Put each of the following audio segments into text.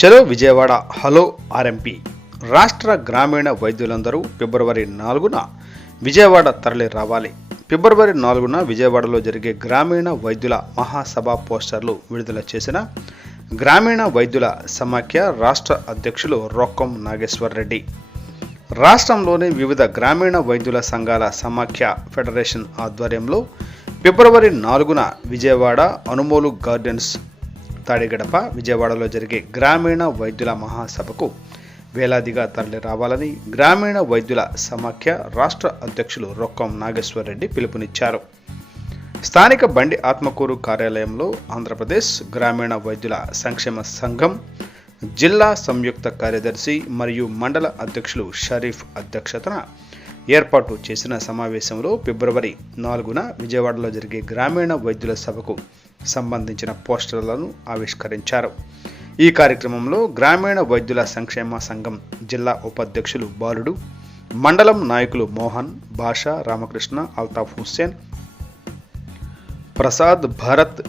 చలో Vijayawada hello RMP. రాష్ట్ర గ్రామీణ వైద్యులందరూ ఫిబ్రవరి నాలుగున విజయవాడ తరలి రావాలి. ఫిబ్రవరి నాలుగున విజయవాడలో జరిగే గ్రామీణ వైద్యుల మహాసభ పోస్టర్లు విడుదల చేసిన గ్రామీణ వైద్యుల సమాఖ్య రాష్ట్ర అధ్యక్షులు రొక్కం నాగేశ్వర్ రెడ్డి రాష్ట్రంలోని వివిధ గ్రామీణ వైద్యుల సంఘాల సమాఖ్య ఫెడరేషన్ ఆధ్వర్యంలో ఫిబ్రవరి నాలుగున విజయవాడ అనుమోలు గార్డెన్స్ తాడిగడప విజయవాడలో జరిగే గ్రామీణ వైద్యుల మహాసభకు వేలాదిగా తరలి రావాలని గ్రామీణ వైద్యుల సమాఖ్య రాష్ట్ర అధ్యక్షులు రొక్కం నాగేశ్వర్ రెడ్డి పిలుపునిచ్చారు. స్థానిక బండి ఆత్మకూరు కార్యాలయంలో ఆంధ్రప్రదేశ్ గ్రామీణ వైద్యుల సంక్షేమ సంఘం జిల్లా సంయుక్త కార్యదర్శి మరియు మండల అధ్యక్షులు షరీఫ్ అధ్యక్షతన ఏర్పాటు చేసిన సమావేశంలో ఫిబ్రవరి నాలుగున విజయవాడలో జరిగే గ్రామీణ వైద్యుల సభకు సంబంధించిన పోస్టర్లను ఆవిష్కరించారు. ఈ కార్యక్రమంలో గ్రామీణ వైద్యుల సంక్షేమ సంఘం జిల్లా ఉపాధ్యక్షులు బాలుడు మండలం నాయకులు మోహన్ భాష రామకృష్ణ అల్తాఫ్ హుస్సేన్ ప్రసాద్ భరత్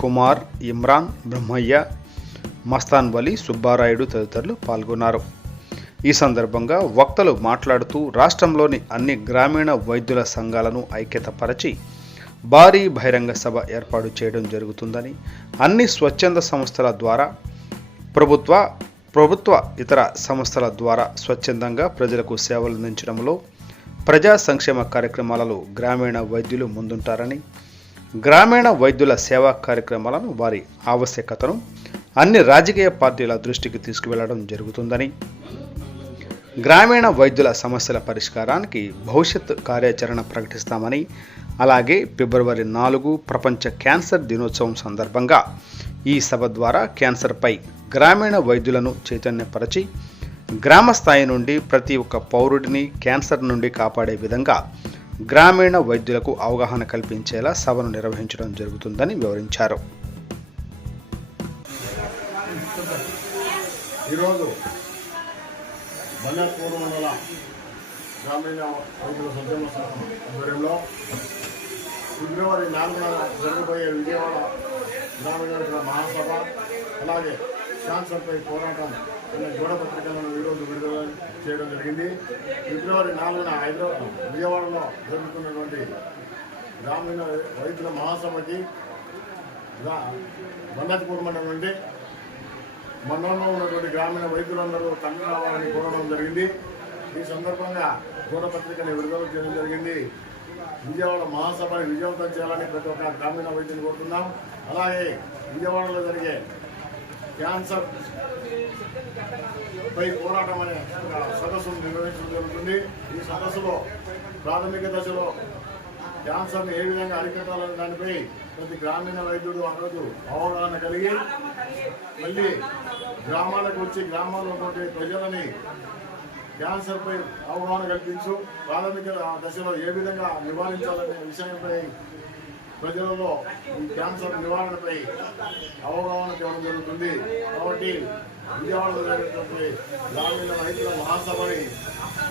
కుమార్ ఇమ్రాన్ బ్రహ్మయ్య మస్తాన్ వలి సుబ్బారాయుడు తదితరులు పాల్గొన్నారు. ఈ సందర్భంగా వక్తలు మాట్లాడుతూ రాష్ట్రంలోని అన్ని గ్రామీణ వైద్యుల సంఘాలను ఐక్యతపరచి భారీ బహిరంగ సభ ఏర్పాటు చేయడం జరుగుతుందని అన్ని స్వచ్ఛంద సంస్థల ద్వారా ప్రభుత్వ ప్రభుత్వ ఇతర సంస్థల ద్వారా స్వచ్ఛందంగా ప్రజలకు సేవలు అందించడంలో ప్రజా సంక్షేమ కార్యక్రమాలలో గ్రామీణ వైద్యులు ముందుంటారని గ్రామీణ వైద్యుల సేవా కార్యక్రమాలను వారి ఆవశ్యకతను అన్ని రాజకీయ పార్టీల దృష్టికి తీసుకువెళ్ళడం జరుగుతుందని గ్రామీణ వైద్యుల సమస్యల పరిష్కారానికి భవిష్యత్ కార్యాచరణ ప్రకటిస్తామని అలాగే ఫిబ్రవరి నాలుగు ప్రపంచ క్యాన్సర్ దినోత్సవం సందర్భంగా ఈ సభ ద్వారా క్యాన్సర్పై గ్రామీణ వైద్యులను చైతన్యపరచి గ్రామ స్థాయి నుండి ప్రతి ఒక్క పౌరుడిని క్యాన్సర్ నుండి కాపాడే విధంగా గ్రామీణ వైద్యులకు అవగాహన కల్పించేలా సభను నిర్వహించడం జరుగుతుందని వివరించారు. ఈరోజు మండల గ్రామీణ వైద్యుల సంక్షేమ సంఘం ఆధ్వర్యంలో ఫిబ్రవరి నాలుగున జరగబోయే విజయవాడ గ్రామీణ మహాసభ అలాగే క్యాన్సర్పై పోరాటం అనే గోడ పత్రికలను ఈరోజు విడుదల చేయడం జరిగింది. ఫిబ్రవరి నాలుగున హైదరాబాద్ విజయవాడలో జరుగుతున్నటువంటి గ్రామీణ వైద్యుల మహాసభకి బండపూర్ మండలం నుండి మండలంలో ఉన్నటువంటి గ్రామీణ వైద్యులందరూ తల్లి రావాలని కోరడం జరిగింది. ఈ సందర్భంగా గోడపత్రికని విడుదల చేయడం జరిగింది. విజయవాడ మహాసభని విజయవంతం చేయాలని ప్రతి ఒక్క గ్రామీణ వైద్యులు కోరుతున్నాం. అలాగే విజయవాడలో జరిగే క్యాన్సర్ పై పోరాటం అనే ఒక సదస్సును నిర్వహించడం జరుగుతుంది. ఈ సదస్సులో ప్రాథమిక దశలో క్యాన్సర్ని ఏ విధంగా అరికట్టాలనే దానిపై ప్రతి గ్రామీణ వైద్యుడు అందరూ అవగాహన కలిగి మళ్ళీ గ్రామాలకు వచ్చి గ్రామాల్లో ప్రజలని క్యాన్సర్పై అవగాహన కల్పించు ప్రాథమిక దశలో ఏ విధంగా నివారించాలనే విషయంపై ప్రజలలో ఈ క్యాన్సర్ నివారణపై అవగాహన చేయడం జరుగుతుంది. కాబట్టి విజయవాడలో జరిగినటువంటి గ్రామీణ రైతుల మహాసభని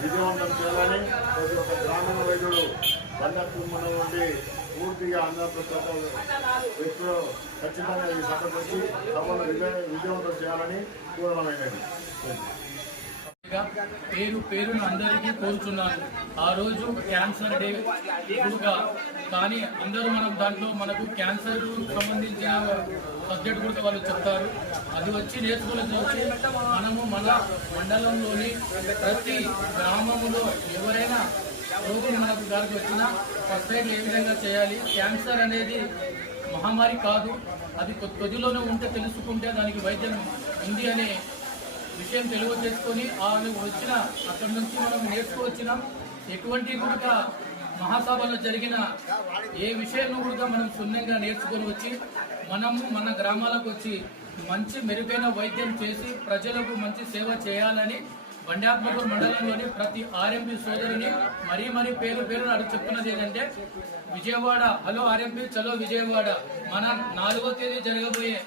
విజయవంతం చేయాలని ప్రతి ఒక్క గ్రామీణ రైతులు బండపూర్ మండలం నుండి పూర్తిగా ఆంధ్రప్రదేశ్ వ్యక్తులు ఖచ్చితంగా ఈ సభకు వచ్చి సభను విజయ విజయవంతం చేయాలని కోరడమైనది పేరు పేరును అందరికీ కోరుతున్నాను ఆ రోజు క్యాన్సర్ డే కూడా. కానీ అందరూ మనం దాంట్లో మనకు క్యాన్సర్ సంబంధించిన సబ్జెక్ట్ కూడా వాళ్ళు చెప్తారు. అది వచ్చి నేర్చుకునే వచ్చి మనము మన మండలంలోని ప్రతి గ్రామంలో ఎవరైనా రోగులు మనకు దానికి వచ్చినా ఫస్ట్ ఎయిడ్ ఏ విధంగా చేయాలి? క్యాన్సర్ అనేది మహమ్మారి కాదు. అది కొద్ది కొద్దిలోనే ఉంటే తెలుసుకుంటే దానికి వైద్యం ఉంది అనే విషయం తెలుగు చేసుకొని వాళ్ళు వచ్చిన అక్కడి నుంచి మనం నేర్చుకొచ్చినాం ఎటువంటి కూడా మహాసభలో జరిగిన ఏ విషయం కూడా మనం శూన్యంగా నేర్చుకొని వచ్చి మనము మన గ్రామాలకు వచ్చి మంచి మెరుగైన వైద్యం చేసి ప్రజలకు మంచి సేవ చేయాలని బండాత్మకూరు మండలంలోని ప్రతి ఆర్ఎంపీ సోదరిని మరీ మరీ పేరు పేరు అడుగు చెప్తున్నది ఏంటంటే విజయవాడ హలో ఆర్ఎంపీ చలో విజయవాడ మన నాలుగో తేదీ జరగబోయే